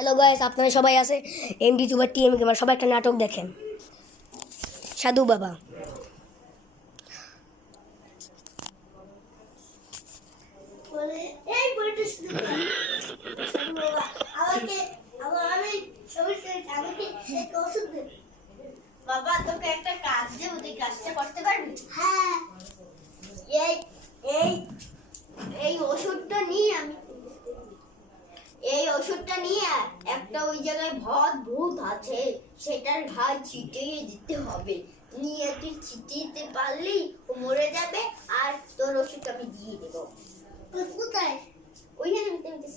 Hello guys, আপনারা সবাই আছে এমডি চুবার টিএম গেমার সবাই একটা নাটক দেখেন, সাধু বাবা। বাবা তোকে একটা কাজ দেবো, তুই কাজটা করতে পারবি? হ্যাঁ। এই এই এই ওষুধটা নিয়ে একটা ওই জায়গায় ভূত আছে, সেটার ঘায়ে ছিটিয়ে দিতে হবে। নিয়ে তুই ছিটিয়ে দিতে পারলি ও মরে যাবে, আর তোর ওষুধটা আমি দিয়ে দেবো। কোথায়? ওইখানে মিটে মিটে